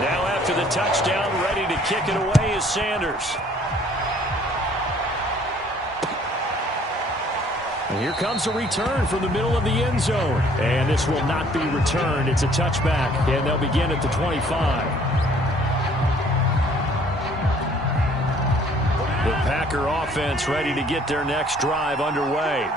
Now after the touchdown, ready to kick it away is Sanders. And here comes a return from the middle of the end zone. And this will not be returned. It's a touchback, and they'll begin at the 25. The Packer offense ready to get their next drive underway.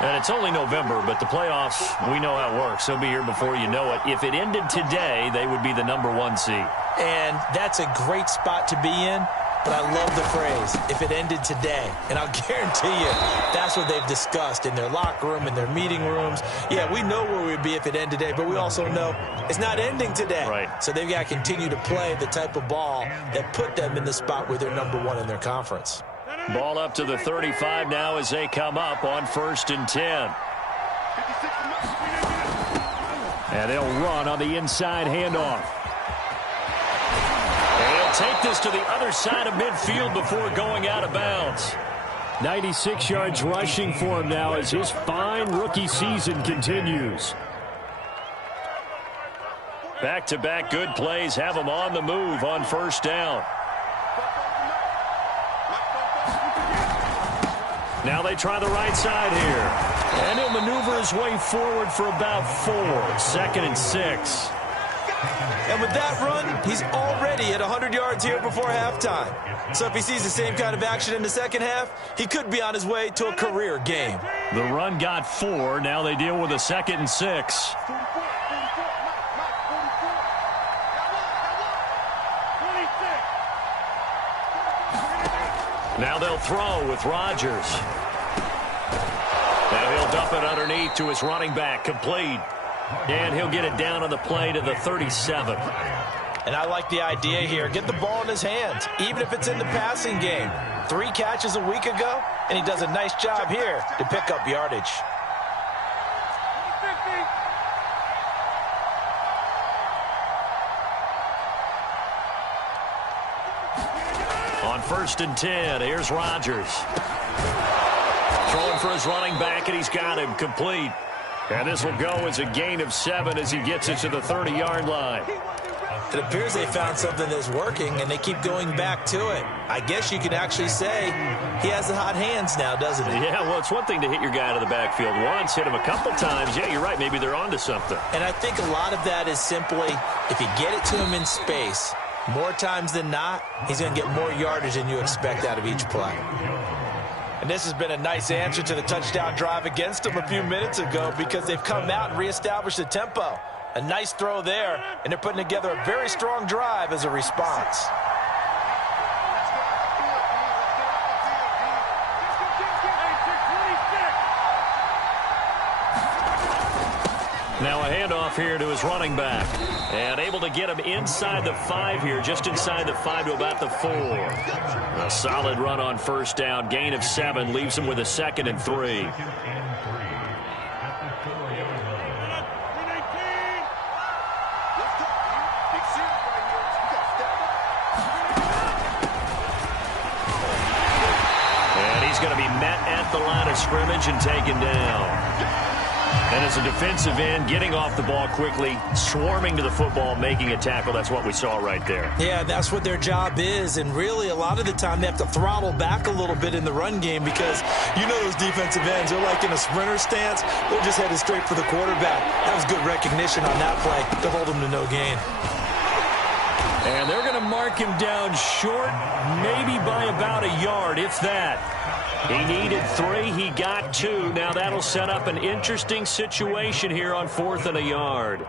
And it's only November, but the playoffs, we know how it works. They'll be here before you know it. If it ended today, they would be the #1 seed. And that's a great spot to be in, but I love the phrase, if it ended today. And I'll guarantee you, that's what they've discussed in their locker room, in their meeting rooms. Yeah, we know where we'd be if it ended today, but we also know it's not ending today. Right. So they've got to continue to play the type of ball that put them in the spot where they're #1 in their conference. Ball up to the 35 now as they come up on 1st and 10. And they'll run on the inside handoff. And he'll take this to the other side of midfield before going out of bounds. 96 yards rushing for him now as his fine rookie season continues. Back-to-back good plays have him on the move on 1st down. Now they try the right side here. And he'll maneuver his way forward for about 4. 2nd and 6. And with that run, he's already at 100 yards here before halftime. So if he sees the same kind of action in the second half, he could be on his way to a career game. The run got 4. Now they deal with a 2nd and 6. Now they'll throw with Rodgers. Now he'll dump it underneath to his running back, complete. And he'll get it down on the play to the 37. And I like the idea here. Get the ball in his hands, even if it's in the passing game. 3 catches a week ago, and he does a nice job here to pick up yardage. On 1st and 10, here's Rodgers. Throwing for his running back, and he's got him complete. And this will go as a gain of 7 as he gets it to the 30-yard line. It appears they found something that's working, and they keep going back to it. I guess you could actually say he has the hot hands now, doesn't he? Yeah, well, it's one thing to hit your guy out of the backfield once, hit him a couple times. Yeah, you're right. Maybe they're onto something. And I think a lot of that is simply if you get it to him in space, more times than not, he's going to get more yardage than you expect out of each play. And this has been a nice answer to the touchdown drive against them a few minutes ago because they've come out and reestablished the tempo. A nice throw there, and they're putting together a very strong drive as a response. Now a handoff here to his running back. And able to get him inside the 5 here, just inside the 5 to about the 4. A solid run on 1st down. Gain of 7 leaves him with a 2nd and 3. And he's going to be met at the line of scrimmage and taken down. And as a defensive end, getting off the ball quickly, swarming to the football, making a tackle. That's what we saw right there. Yeah, that's what their job is. And really, a lot of the time, they have to throttle back a little bit in the run game because you know those defensive ends, they're like in a sprinter stance. They're just headed straight for the quarterback. That was good recognition on that play to hold him to no gain. And they're going to mark him down short, maybe by about a yard, if that. He needed 3. He got 2. Now that'll set up an interesting situation here on 4th and a yard.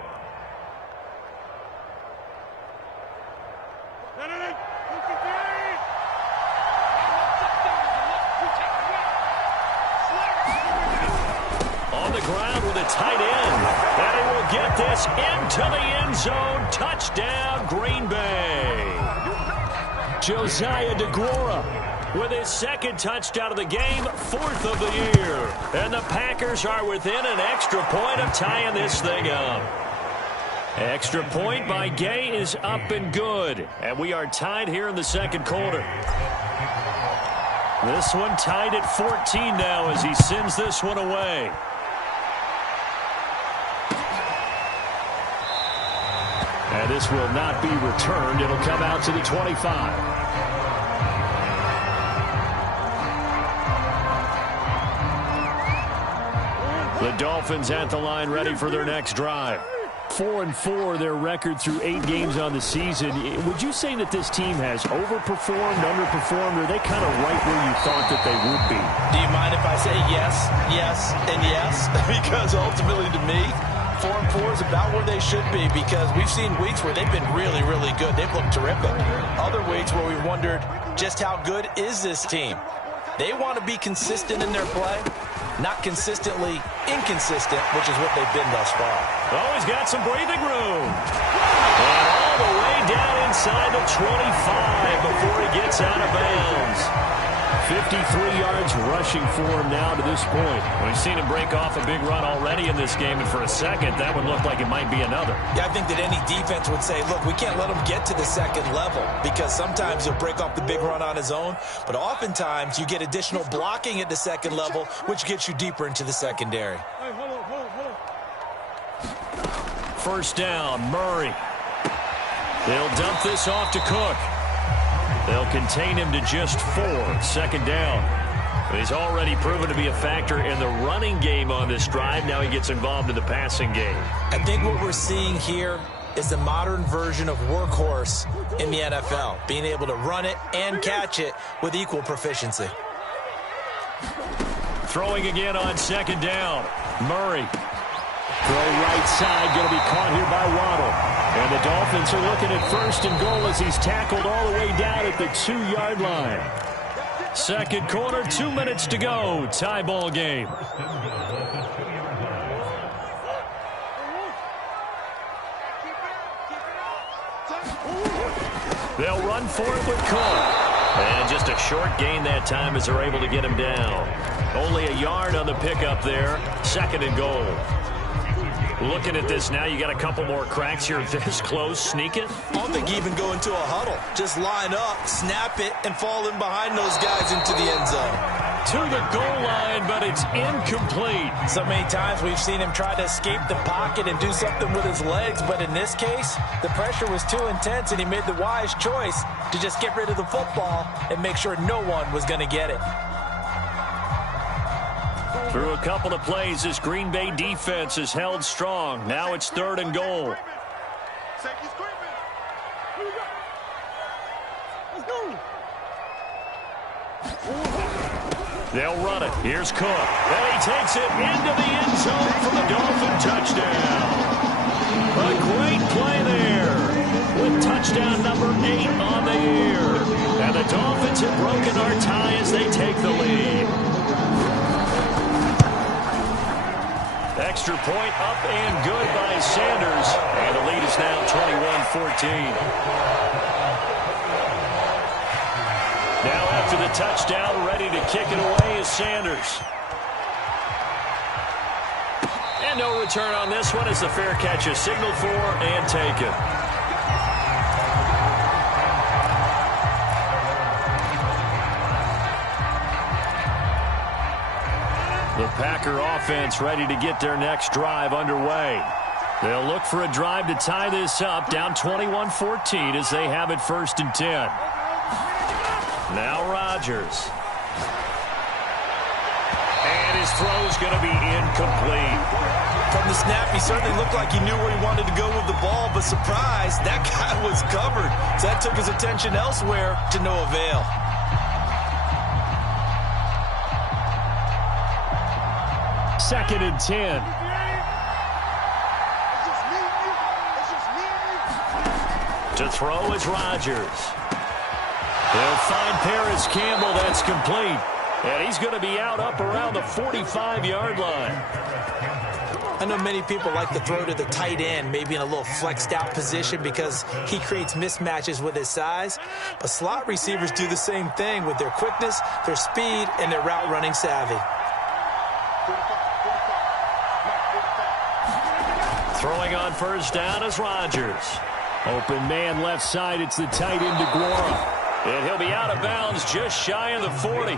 On the ground with a tight end. And he will get this into the end zone. Touchdown, Green Bay. Josiah DeGuara with his 2nd touchdown of the game, 4th of the year. And the Packers are within an extra point of tying this thing up. Extra point by Gay is up and good. And we are tied here in the 2nd quarter. This one tied at 14 now as he sends this one away. And this will not be returned. It'll come out to the 25. The Dolphins at the line ready for their next drive. 4-4, their record through 8 games on the season. Would you say that this team has overperformed, underperformed, or are they kind of right where you thought that they would be? Do you mind if I say yes, yes, and yes? Because ultimately to me, 4-4 is about where they should be, because we've seen weeks where they've been really, really good. They've looked terrific. Other weeks where we wondered just how good is this team. They want to be consistent in their play, not consistently inconsistent, which is what they've been thus far. Oh, he's got some breathing room. And all the way down inside the 25 before he gets out of bounds. 53 yards rushing for him now to this point. We've seen him break off a big run already in this game, and for a second, that would look like it might be another. Yeah, I think that any defense would say, look, we can't let him get to the second level, because sometimes he'll break off the big run on his own, but oftentimes you get additional blocking at the second level, which gets you deeper into the secondary. Hey, hold on. First down, Murray. They'll dump this off to Cook. They'll contain him to just 4. Second down. He's already proven to be a factor in the running game on this drive. Now he gets involved in the passing game. I think what we're seeing here is the modern version of workhorse in the NFL, being able to run it and catch it with equal proficiency. Throwing again on second down. Murray. Throw right side, going to be caught here by Waddle. And the Dolphins are looking at first and goal as he's tackled all the way down at the 2-yard line. Second quarter, 2 minutes to go. Tie ball game. They'll run for it with Cook. And just a short gain that time as they're able to get him down. Only a yard on the pickup there. Second and goal. Looking at this now, you got a couple more cracks here this close. Sneak it? I don't think you even go into a huddle. Just line up, snap it, and fall in behind those guys into the end zone. To the goal line, but it's incomplete. So many times we've seen him try to escape the pocket and do something with his legs, but in this case, the pressure was too intense, and he made the wise choice to just get rid of the football and make sure no one was going to get it. Through a couple of plays, this Green Bay defense is held strong. Now it's third and goal. They'll run it. Here's Cook. And he takes it into the end zone for the Dolphin touchdown. A great play there with touchdown number 8 on the year. And the Dolphins have broken our tie as they take the lead. Extra point up and good by Sanders. And the lead is now 21-14. Now after the touchdown, ready to kick it away is Sanders. And no return on this one as the fair catch is signaled for and taken. The Packer offense ready to get their next drive underway. They'll look for a drive to tie this up, down 21-14 as they have it first and 10. Now Rodgers. And his throw's going to be incomplete. From the snap, he certainly looked like he knew where he wanted to go with the ball, but surprise, that guy was covered. So that took his attention elsewhere to no avail. Second and 10. To throw is Rodgers. They'll find Paris Campbell. That's complete. And he's going to be out up around the 45-yard line. I know many people like to throw to the tight end, maybe in a little flexed out position because he creates mismatches with his size. But slot receivers do the same thing with their quickness, their speed, and their route running savvy. Throwing on first down is Rodgers. Open man left side. It's the tight end DeGuara. And he'll be out of bounds just shy of the 40.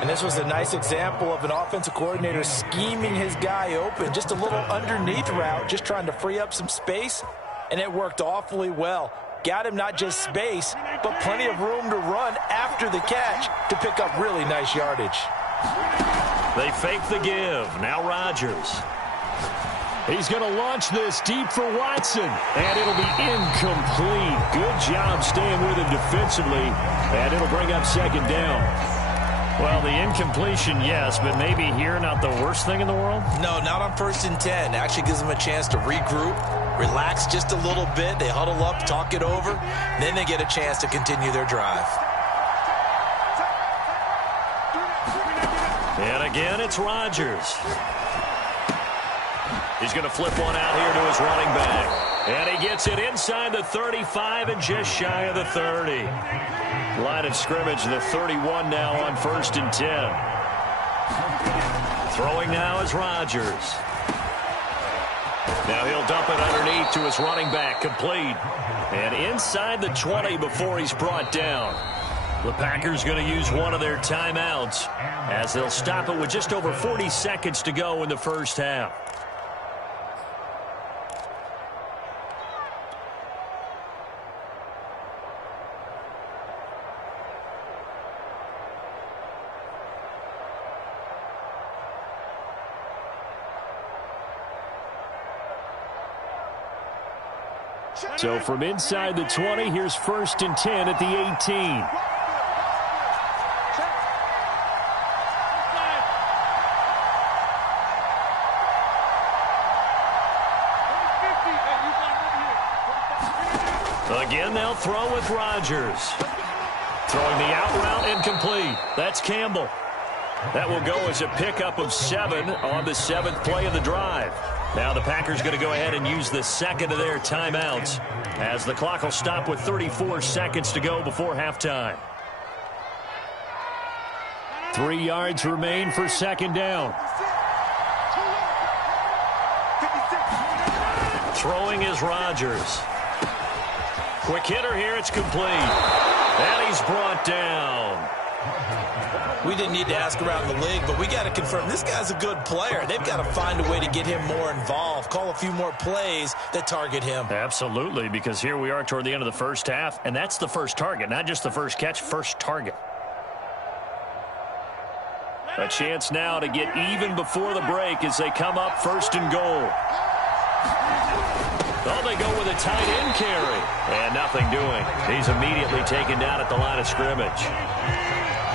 And this was a nice example of an offensive coordinator scheming his guy open. Just a little underneath route, just trying to free up some space and it worked awfully well. Got him not just space, but plenty of room to run after the catch to pick up really nice yardage. They fake the give. Now Rodgers. He's going to launch this deep for Watson, and it'll be incomplete. Good job staying with him defensively, and it'll bring up second down. Well, the incompletion, yes, but maybe here not the worst thing in the world? No, not on 1st and 10. Actually gives them a chance to regroup, relax just a little bit. They huddle up, talk it over, then they get a chance to continue their drive. And again, it's Rodgers. He's going to flip one out here to his running back. And he gets it inside the 35 and just shy of the 30. Line of scrimmage, the 31 now on 1st and 10. Throwing now is Rodgers. Now he'll dump it underneath to his running back, complete. And inside the 20 before he's brought down. The Packers going to use one of their timeouts as they'll stop it with just over 40 seconds to go in the first half. So from inside the 20, here's 1st and 10 at the 18. Again, they'll throw with Rodgers. Throwing the out route incomplete. That's Campbell. That will go as a pickup of 7 on the 7th play of the drive. Now the Packers going to go ahead and use the second of their timeouts as the clock will stop with 34 seconds to go before halftime. 3 yards remain for second down. Throwing is Rodgers. Quick hitter here, it's complete. And he's brought down. We didn't need to ask around the league, but we got to confirm this guy's a good player. They've got to find a way to get him more involved, call a few more plays that target him. Absolutely, because here we are toward the end of the first half, and that's the first target, not just the first catch, first target. A chance now to get even before the break as they come up 1st and goal. Oh, they go with a tight end carry. And nothing doing. He's immediately taken down at the line of scrimmage.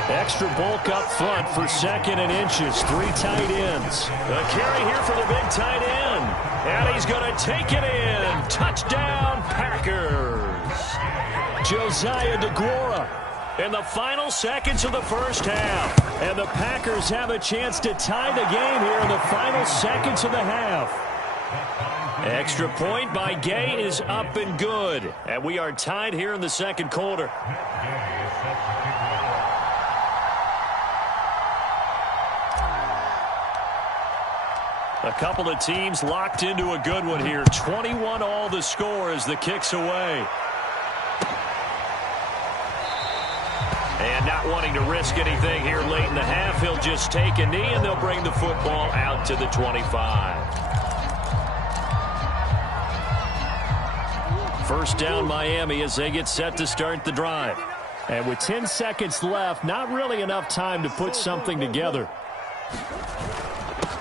Extra bulk up front for 2nd and inches. 3 tight ends. A carry here for the big tight end. And he's going to take it in. Touchdown, Packers. Josiah DeGuara in the final seconds of the first half. And the Packers have a chance to tie the game here in the final seconds of the half. Extra point by Gay is up and good. And we are tied here in the second quarter. A couple of teams locked into a good one here. 21 all the score as the kick's away. And not wanting to risk anything here late in the half, he'll just take a knee and they'll bring the football out to the 25. First down Miami as they get set to start the drive. And with 10 seconds left, not really enough time to put something together.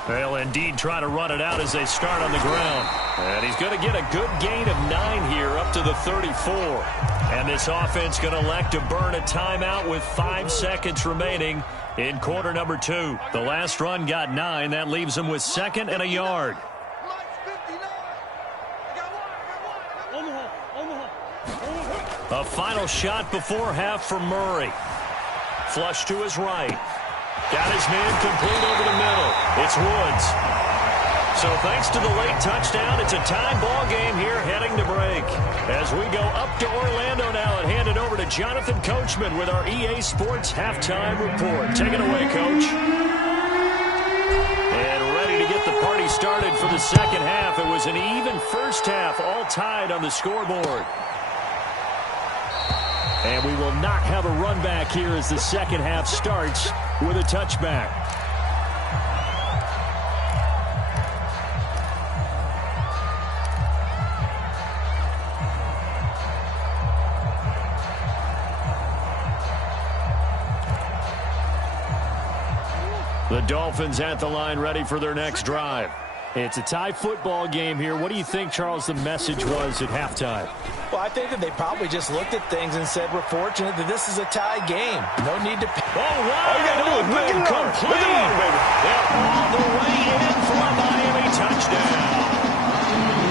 They'll indeed try to run it out as they start on the ground. And he's going to get a good gain of 9 here up to the 34. And this offense going to elect to burn a timeout with 5 seconds remaining in quarter number 2. The last run got 9. That leaves them with 2nd and a yard. A final shot before half for Murray. Flush to his right. Got his man complete over the middle. It's Woods. So thanks to the late touchdown, it's a tie ball game here heading to break. As we go up to Orlando now and hand it over to Jonathan Coachman with our EA Sports Halftime Report. Take it away, Coach. And ready to get the party started for the second half. It was an even first half, all tied on the scoreboard. And we will not have a run back here as the second half starts with a touchback. The Dolphins at the line ready for their next drive. It's a tie football game here. What do you think, Charles, the message was at halftime? Well, I think that they probably just looked at things and said, we're fortunate that this is a tie game. No need to... Oh, wow. All you got to do is look at complete. Look at baby. They're all the way in for a Miami touchdown.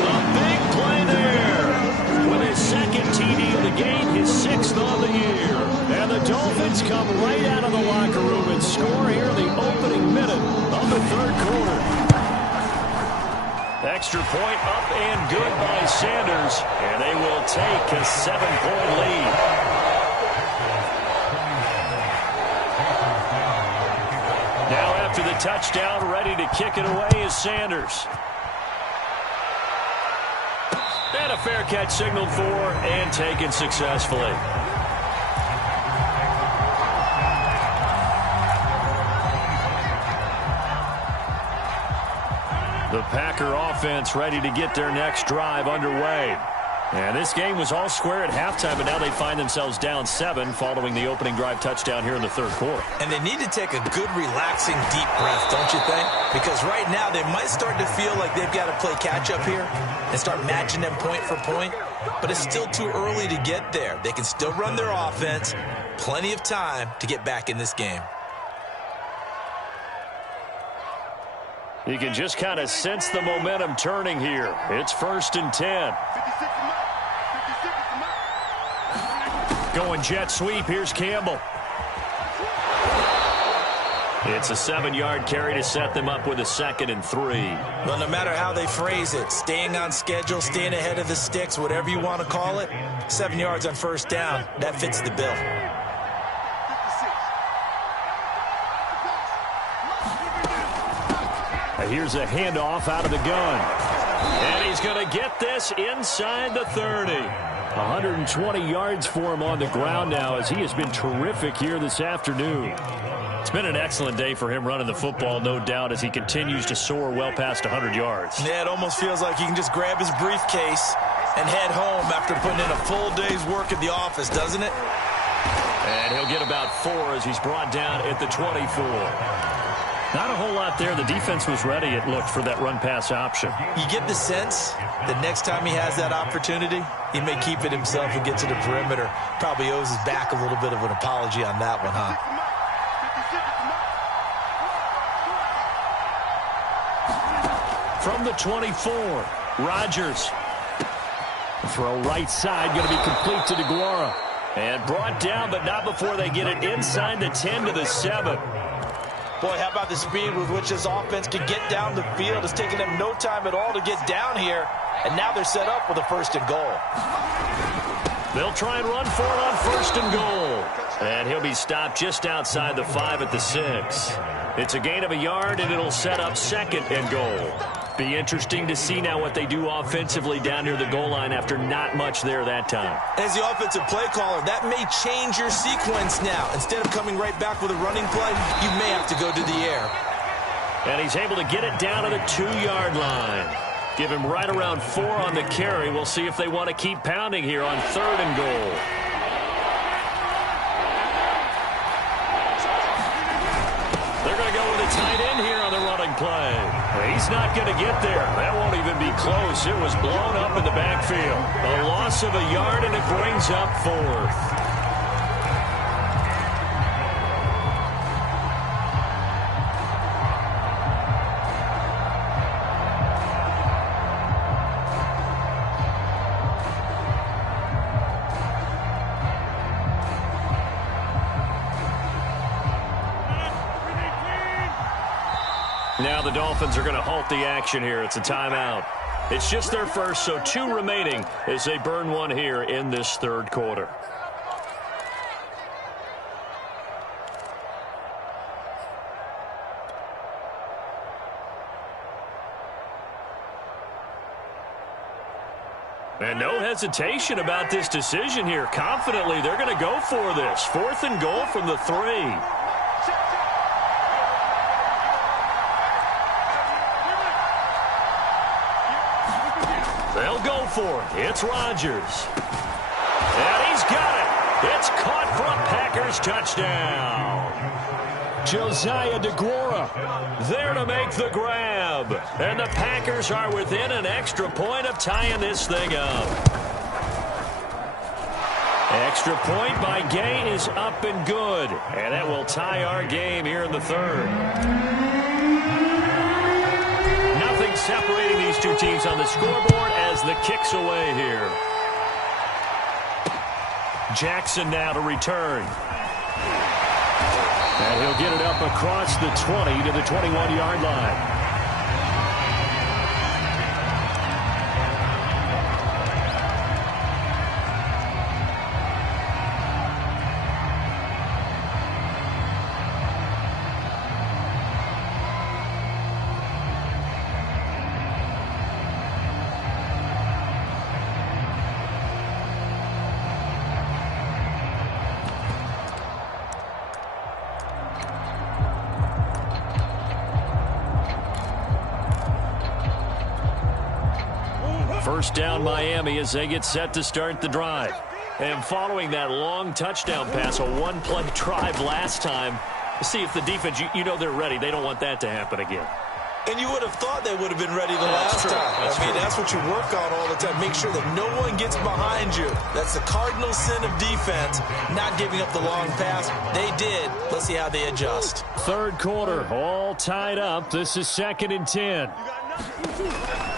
A big play there. With his second TD of the game, his sixth on the year. And the Dolphins come right out of the locker room and score here in the opening minute of the third quarter. Extra point up and good by Sanders, and they will take a 7-point lead. Now after the touchdown, ready to kick it away is Sanders. And a fair catch signaled for and taken successfully. The Packer offense ready to get their next drive underway. And this game was all square at halftime, but now they find themselves down 7 following the opening drive touchdown here in the third quarter. And they need to take a good, relaxing, deep breath, don't you think? Because right now they might start to feel like they've got to play catch-up here and start matching them point for point. But it's still too early to get there. They can still run their offense. Plenty of time to get back in this game. You can just kind of sense the momentum turning here. It's 1st and 10. Going jet sweep. Here's Campbell. It's a 7-yard carry to set them up with a 2nd and 3. Well, no matter how they phrase it, staying on schedule, staying ahead of the sticks, whatever you want to call it, 7 yards on first down, that fits the bill. Here's a handoff out of the gun. And he's going to get this inside the 30. 120 yards for him on the ground now as he has been terrific here this afternoon. It's been an excellent day for him running the football, no doubt, as he continues to soar well past 100 yards. Yeah, it almost feels like he can just grab his briefcase and head home after putting in a full day's work at the office, doesn't it? And he'll get about 4 as he's brought down at the 24. Not a whole lot there. The defense was ready, it looked, for that run-pass option. You get the sense that next time he has that opportunity, he may keep it himself and get to the perimeter. Probably owes his back a little bit of an apology on that one, huh? From the 24, Rodgers. Throw right side, going to be complete to DeGuara. And brought down, but not before they get it inside the 10 to the 7. Boy, how about the speed with which this offense can get down the field? It's taken them no time at all to get down here, and now they're set up with a 1st and goal. They'll try and run for it on 1st and goal. And he'll be stopped just outside the 5 at the 6. It's a gain of a yard, and it'll set up 2nd and goal. Be interesting to see now what they do offensively down near the goal line after not much there that time. As the offensive play caller, that may change your sequence now. Instead of coming right back with a running play, you may have to go to the air. And he's able to get it down to the 2-yard line. Give him right around 4 on the carry. We'll see if they want to keep pounding here on 3rd and goal. They're going to go with a tight end here on the running play. He's not going to get there. That won't even be close. It was blown up in the backfield. A loss of a yard, and it brings up 4th. Now the Dolphins are going to halt the action here. It's a timeout. It's just their first, so 2 remaining as they burn one here in this third quarter. And no hesitation about this decision here. Confidently, they're going to go for this. 4th and goal from the 3. They'll go for it. It's Rodgers. And he's got it. It's caught for a Packers touchdown. Josiah DeGuara there to make the grab. And the Packers are within an extra point of tying this thing up. Extra point by Gay is up and good. And that will tie our game here in the third. Nothing separating these two teams on the scoreboard as the kick's away here. Jackson now to return. And he'll get it up across the 20 to the 21-yard line. First down Miami as they get set to start the drive. And following that long touchdown pass, a one-play drive last time, see if the defense, you know they're ready. They don't want that to happen again. And you would have thought they would have been ready the last time. That's what you work on all the time. Make sure that no one gets behind you. That's the cardinal sin of defense, not giving up the long pass. They did. Let's see how they adjust. Third quarter, all tied up. This is 2nd and 10.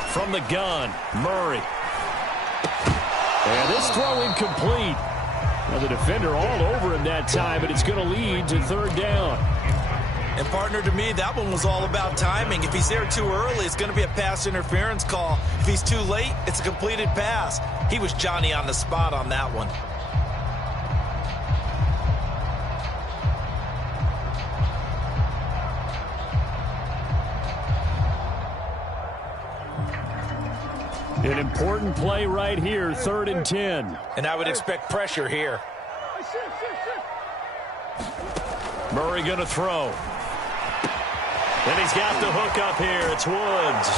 From the gun, Murray. And this throw incomplete. Now the defender all over him that time, but it's going to lead to third down. And, partner, to me, that one was all about timing. If he's there too early, it's going to be a pass interference call. If he's too late, it's a completed pass. He was Johnny on the spot on that one. An important play right here, 3rd and 10. And I would expect pressure here. Murray going to throw. And he's got the hook up here. It's Woods.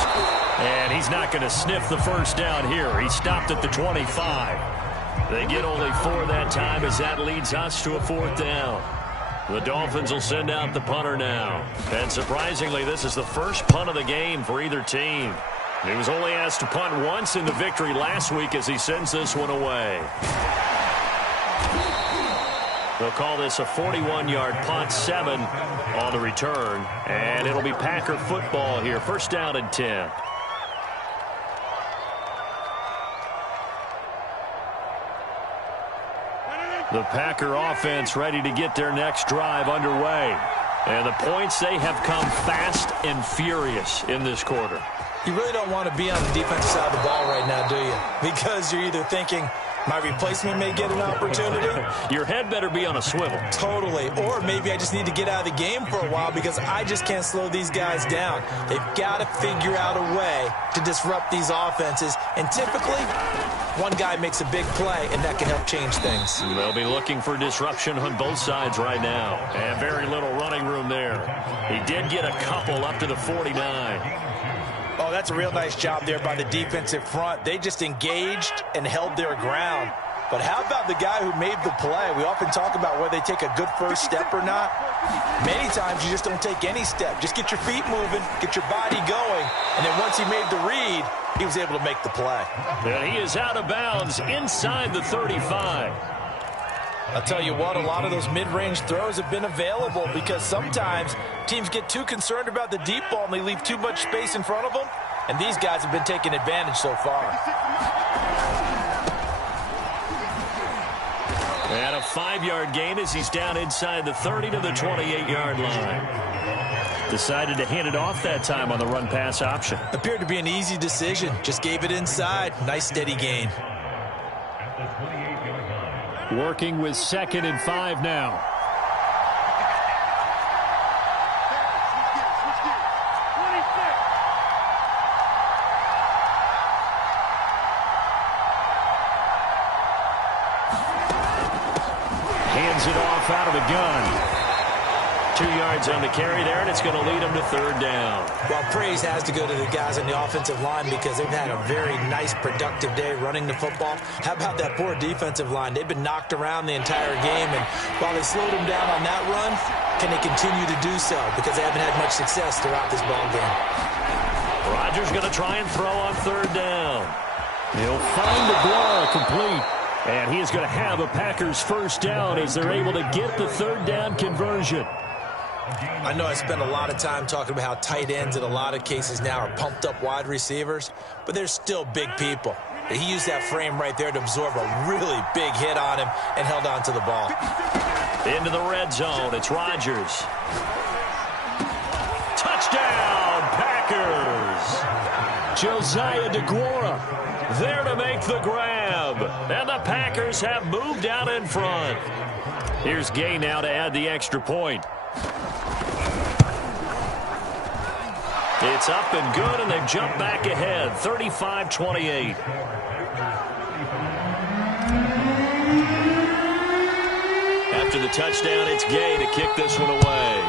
And he's not going to sniff the first down here. He stopped at the 25. They get only 4 that time as that leads us to a 4th down. The Dolphins will send out the punter now. And surprisingly, this is the first punt of the game for either team. He was only asked to punt once in the victory last week as he sends this one away. They'll call this a 41-yard punt, 7 on the return. And it'll be Packer football here. First down and 10. The Packer offense ready to get their next drive underway. And the points, they have come fast and furious in this quarter. You really don't want to be on the defensive side of the ball right now, do you? Because you're either thinking, my replacement may get an opportunity. Your head better be on a swivel. Totally. Or maybe I just need to get out of the game for a while because I just can't slow these guys down. They've got to figure out a way to disrupt these offenses. And typically, one guy makes a big play, and that can help change things. They'll be looking for disruption on both sides right now. And very little running room there. He did get a couple up to the 49. Oh, that's a real nice job there by the defensive front. They just engaged and held their ground. But how about the guy who made the play? We often talk about whether they take a good first step or not. Many times you just don't take any step. Just get your feet moving, get your body going, and then once he made the read, he was able to make the play. And he is out of bounds inside the 35. I'll tell you what, a lot of those mid-range throws have been available because sometimes teams get too concerned about the deep ball and they leave too much space in front of them, and these guys have been taking advantage so far. And a 5-yard gain as he's down inside the 30 to the 28-yard line. Decided to hand it off that time on the run-pass option. Appeared to be an easy decision. Just gave it inside. Nice steady gain. Working with 2nd and 5 now. Hands it off out of the gun. 2 yards on the carry there, and it's going to lead them to 3rd down. Well, praise has to go to the guys on the offensive line because they've had a very nice, productive day running the football. How about that poor defensive line? They've been knocked around the entire game, and while they slowed them down on that run, can they continue to do so? Because they haven't had much success throughout this ball game. Rodgers going to try and throw on 3rd down. He'll find DeGuara complete. And he is going to have a Packers first down as they're able to get the 3rd down conversion. I know I spent a lot of time talking about how tight ends in a lot of cases now are pumped up wide receivers, but they're still big people. He used that frame right there to absorb a really big hit on him and held on to the ball. Into the red zone, it's Rodgers. Touchdown, Packers! Josiah DeGuara there to make the grab. And the Packers have moved out in front. Here's Gay now to add the extra point. It's up and good, and they've jumped back ahead, 35-28. After the touchdown, it's Gay to kick this one away.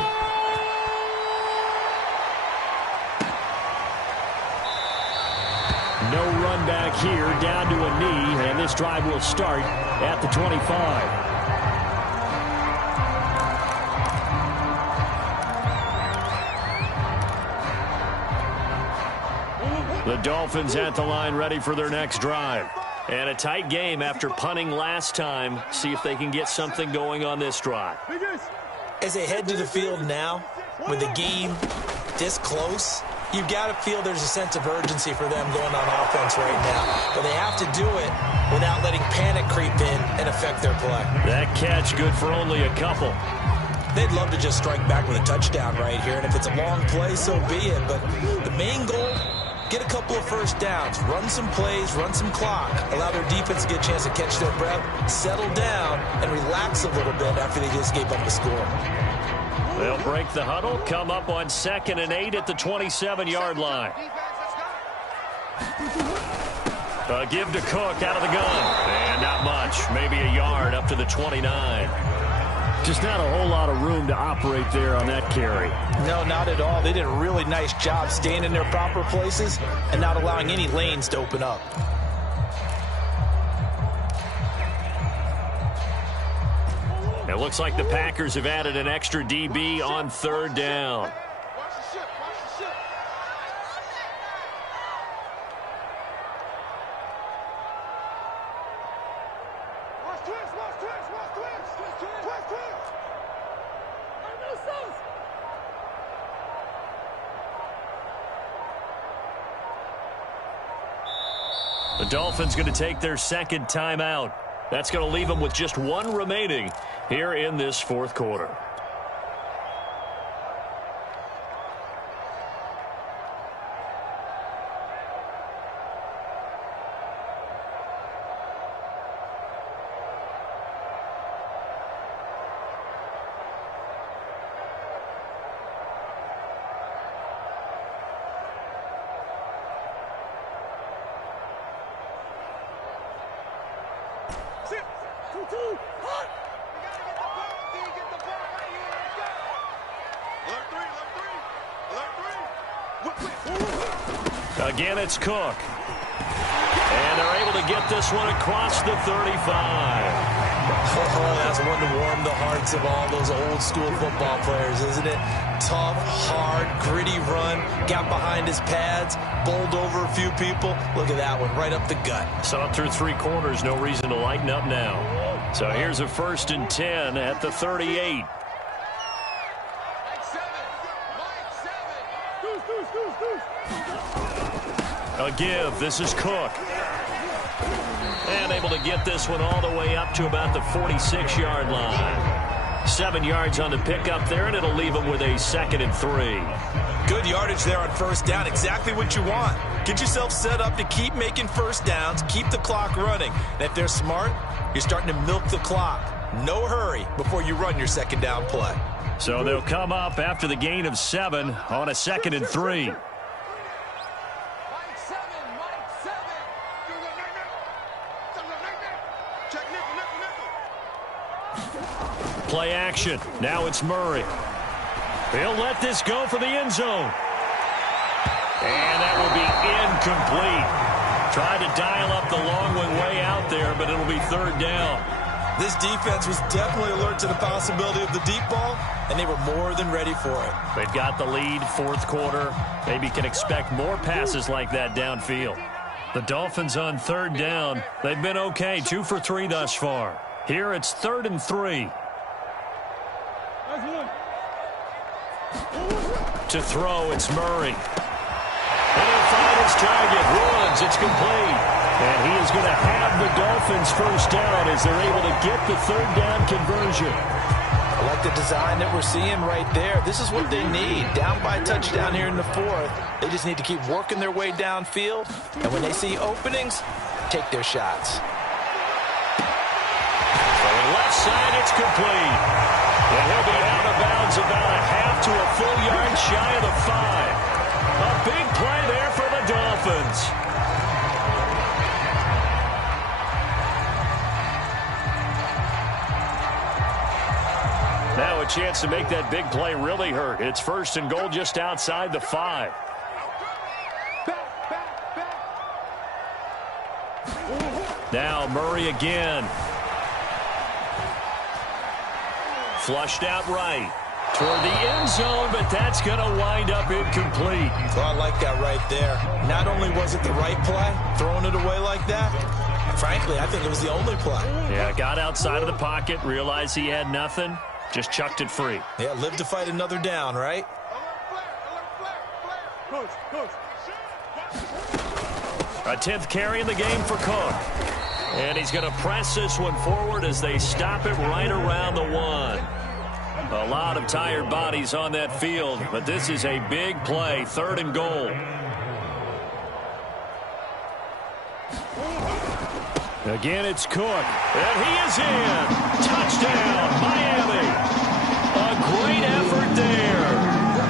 No run back here, down to a knee, and this drive will start at the 25. The Dolphins at the line ready for their next drive. And a tight game after punting last time. See if they can get something going on this drive. As they head to the field now, with the game this close, you've got to feel there's a sense of urgency for them going on offense right now. But they have to do it without letting panic creep in and affect their play. That catch good for only a couple. They'd love to just strike back with a touchdown right here. And if it's a long play, so be it. But the main goal, get a couple of first downs, run some plays, run some clock, allow their defense to get a chance to catch their breath, settle down, and relax a little bit after they just gave up a score. They'll break the huddle, come up on 2nd and 8 at the 27-yard line. A give to Cook out of the gun. And not much, maybe a yard up to the 29. Just not a whole lot of room to operate there on that carry. No, not at all. They did a really nice job staying in their proper places and not allowing any lanes to open up. It looks like the Packers have added an extra DB on 3rd down. The Dolphins going to take their 2nd timeout. That's going to leave them with just 1 remaining here in this 4th quarter. Again, it's Cook. And they're able to get this one across the 35. Oh, that's one to warm the hearts of all those old school football players, isn't it? Tough, hard, gritty run, got behind his pads, bowled over a few people. Look at that one, right up the gut. Saw it through 3 quarters, no reason to lighten up now. So here's a 1st and 10 at the 38. A give, this is Cook. And able to get this one all the way up to about the 46-yard line. 7 yards on the pickup there, and it'll leave them with a 2nd and 3. Good yardage there on 1st down, exactly what you want. Get yourself set up to keep making 1st downs, keep the clock running. And if they're smart, you're starting to milk the clock. No hurry before you run your 2nd down play. So they'll come up after the gain of 7 on a 2nd and 3. Play action. Now it's Murray. He'll let this go for the end zone. And that will be incomplete. Tried to dial up the long one way out there, but it'll be third down. This defense was definitely alert to the possibility of the deep ball, and they were more than ready for it. They've got the lead, fourth quarter. Maybe can expect more passes like that downfield. The Dolphins on third down. They've been okay, 2 for 3 thus far. Here it's 3rd and 3. To throw, it's Murray. And he'll find his target. Runs, it's complete. And he is going to have the Dolphins first down as they're able to get the third down conversion. I like the design that we're seeing right there. This is what they need. Down by a touchdown here in the fourth. They just need to keep working their way downfield. And when they see openings, take their shots. From left side, it's complete. And he'll be out of bounds about a half to a full yard shy of the 5. A big play there for the Dolphins. Now a chance to make that big play really hurt. It's 1st and goal just outside the 5. Now Murray again. Flushed out right. Toward the end zone, but that's going to wind up incomplete. Oh, I like that right there. Not only was it the right play, throwing it away like that, frankly, I think it was the only play. Yeah, got outside of the pocket, realized he had nothing, just chucked it free. Yeah, live to fight another down, right? A 10th carry in the game for Cook. And he's going to press this one forward as they stop it right around the 1. A lot of tired bodies on that field, but this is a big play, 3rd and goal. Again, it's Cook, and he is in. Touchdown, Miami. A great effort there.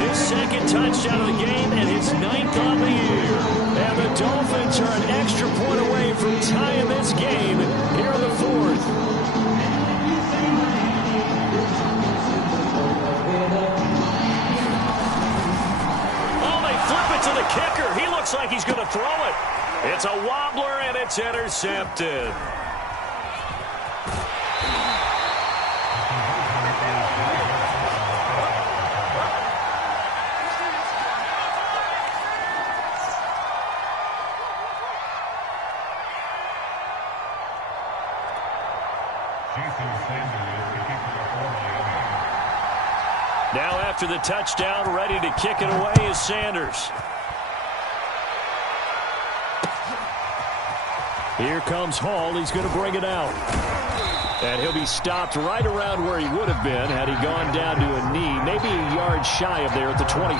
His 2nd touchdown of the game and his 9th on the year. And the Dolphins are an extra point away from tying this game here in the 4th. To the kicker. He looks like he's going to throw it. It's a wobbler, and it's intercepted. Now after the touchdown, ready to kick it away is Sanders. Here comes Hall. He's going to bring it out. And he'll be stopped right around where he would have been had he gone down to a knee, maybe a yard shy of there at the 24.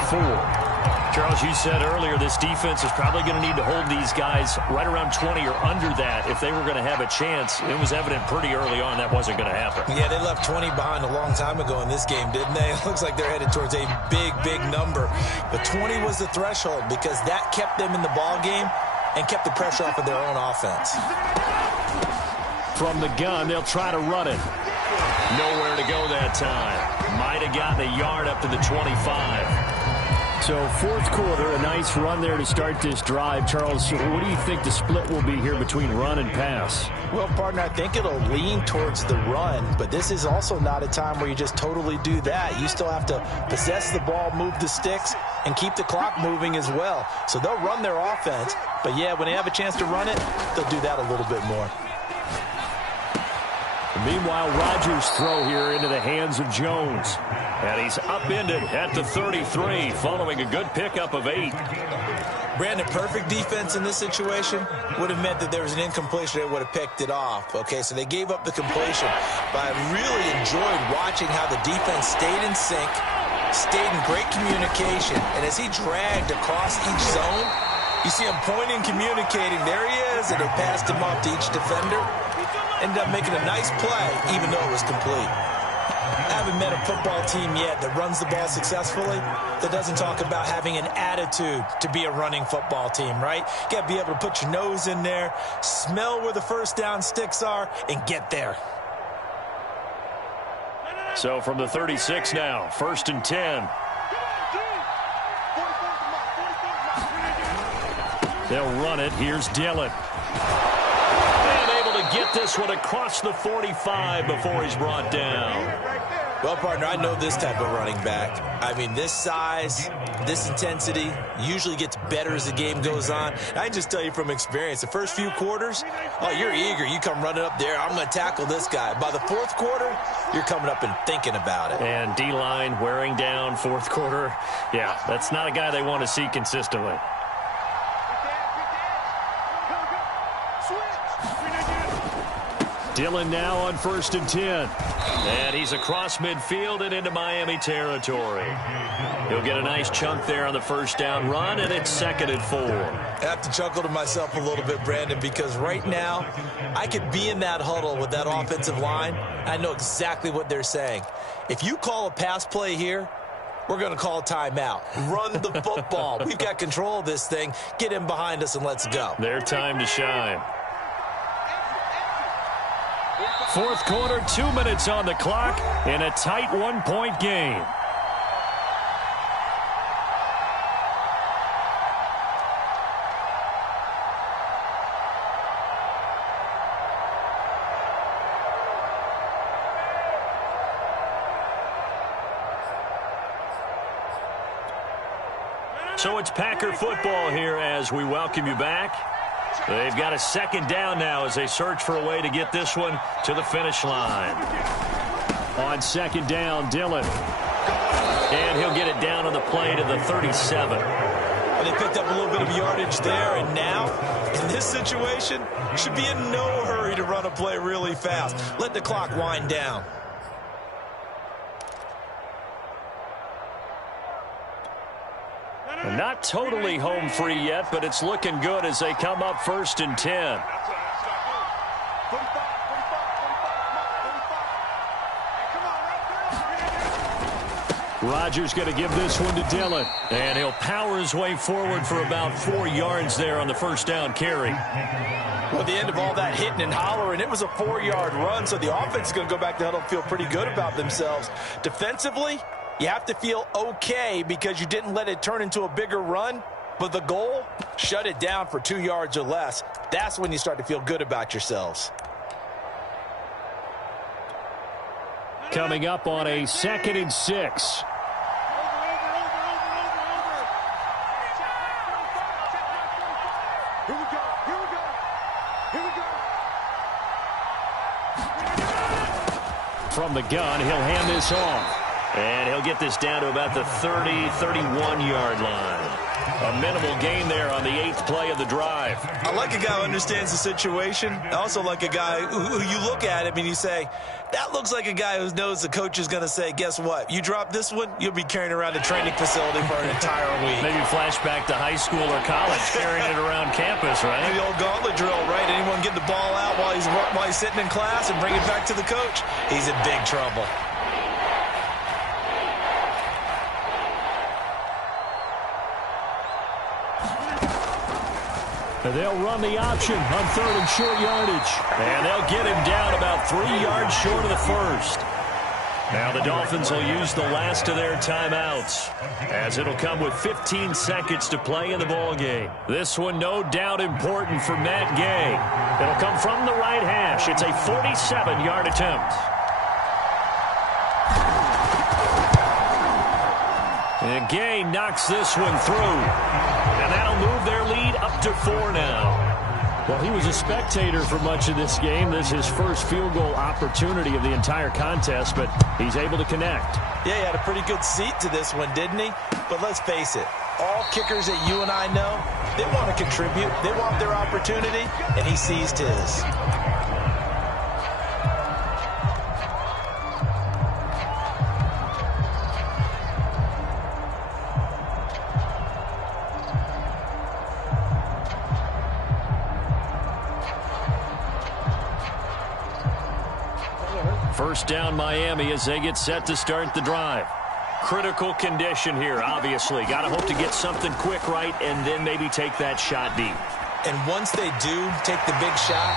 Charles, you said earlier this defense is probably going to need to hold these guys right around 20 or under that if they were going to have a chance. It was evident pretty early on that wasn't going to happen. Yeah, they left 20 behind a long time ago in this game, didn't they? It looks like they're headed towards a big, big number. But 20 was the threshold because that kept them in the ball game and kept the pressure off of their own offense. From the gun, they'll try to run it. Nowhere to go that time. Might have gotten a yard up to the 25. So, 4th quarter, a nice run there to start this drive. Charles, what do you think the split will be here between run and pass? Well, partner, I think it'll lean towards the run, but this is also not a time where you just totally do that. You still have to possess the ball, move the sticks, and keep the clock moving as well. So they'll run their offense, but yeah, when they have a chance to run it, they'll do that a little bit more. Meanwhile, Rodgers' throw here into the hands of Jones. And he's upended at the 33 following a good pickup of 8. Brandon, perfect defense in this situation would have meant that there was an incompletion. They would have picked it off. Okay, so they gave up the completion. But I really enjoyed watching how the defense stayed in sync, stayed in great communication. And as he dragged across each zone, you see him pointing, communicating. There he is, and they passed him off to each defender. Ended up making a nice play, even though it was complete. I haven't met a football team yet that runs the ball successfully that doesn't talk about having an attitude to be a running football team, right? You got to be able to put your nose in there, smell where the first down sticks are, and get there. So from the 36 now, 1st and 10. They'll run it. Here's Dillon. And able to get this one across the 45 before he's brought down. Well, partner, I know this type of running back. I mean, this size, this intensity usually gets better as the game goes on. I can just tell you from experience, the first few quarters, oh, you're eager. You come running up there, I'm going to tackle this guy. By the fourth quarter, you're coming up and thinking about it. And D-line wearing down fourth quarter. Yeah, that's not a guy they want to see consistently. Dillon now on 1st and 10. And he's across midfield and into Miami territory. He'll get a nice chunk there on the first down run, and it's 2nd and 4. I have to chuckle to myself a little bit, Brandon, because right now I could be in that huddle with that offensive line. I know exactly what they're saying. If you call a pass play here, we're going to call a timeout. Run the football. We've got control of this thing. Get him behind us and let's go. Their time to shine. Fourth quarter, 2 minutes on the clock in a tight 1-point game. So it's Packer football here as we welcome you back. They've got a 2nd down now as they search for a way to get this one to the finish line. On 2nd down, Dillon. And he'll get it down on the play to the 37. Well, they picked up a little bit of yardage there, and now, in this situation, should be in no hurry to run a play really fast. Let the clock wind down. Not totally home free yet, but it's looking good as they come up 1st and 10. Rodgers going to give this one to Dillon. And he'll power his way forward for about 4 yards there on the first down carry. Well, at the end of all that hitting and hollering, it was a 4-yard run, so the offense is going to go back to huddle and feel pretty good about themselves. Defensively, you have to feel okay because you didn't let it turn into a bigger run. But the goal, shut it down for 2 yards or less. That's when you start to feel good about yourselves. Coming up on a 2nd and 6. From the gun, he'll hand this off. And he'll get this down to about the 30, 31-yard line. A minimal gain there on the 8th play of the drive. I like a guy who understands the situation. I also like a guy who you look at him and you say, that looks like a guy who knows the coach is going to say, guess what? You drop this one, you'll be carrying around a training facility for an entire week. Maybe flashback to high school or college, carrying it around campus, right? The old gauntlet drill, right? Anyone get the ball out while he's sitting in class and bring it back to the coach? He's in big trouble. They'll run the option on 3rd and short yardage. And they'll get him down about 3 yards short of the first. Now the Dolphins will use the last of their timeouts, as it'll come with 15 seconds to play in the ballgame. This one no doubt important for Matt Gay. It'll come from the right hash. It's a 47-yard attempt. And Gay knocks this one through. And that'll move their lead up to 4 now. Well, he was a spectator for much of this game. This is his first field goal opportunity of the entire contest, but he's able to connect. Yeah, he had a pretty good seat to this one, didn't he? But let's face it, all kickers that you and I know, they want to contribute. They want their opportunity, and he seized his. First down Miami as they get set to start the drive. Critical condition here, obviously. Got to hope to get something quick right and then maybe take that shot deep. And once they do take the big shot,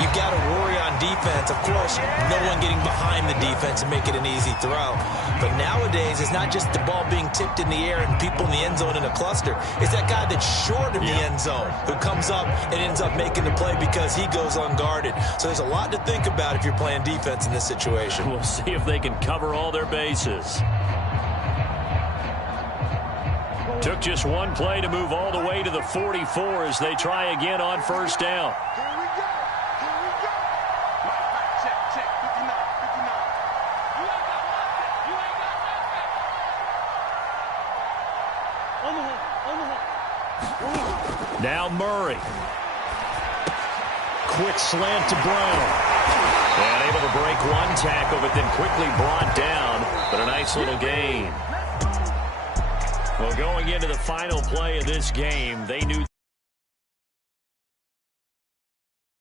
You've got to worry on defense. Of course, no one getting behind the defense and make it an easy throw. But nowadays, it's not just the ball being tipped in the air and people in the end zone in a cluster. It's that guy that's short of the end zone who comes up and ends up making the play because he goes unguarded. So there's a lot to think about if you're playing defense in this situation. We'll see if they can cover all their bases. Took just one play to move all the way to the 44 as they try again on first down. Now Murray. Quick slant to Brown. And able to break one tackle, but then quickly brought down. But a nice little gain. Well, going into the final play of this game, they knew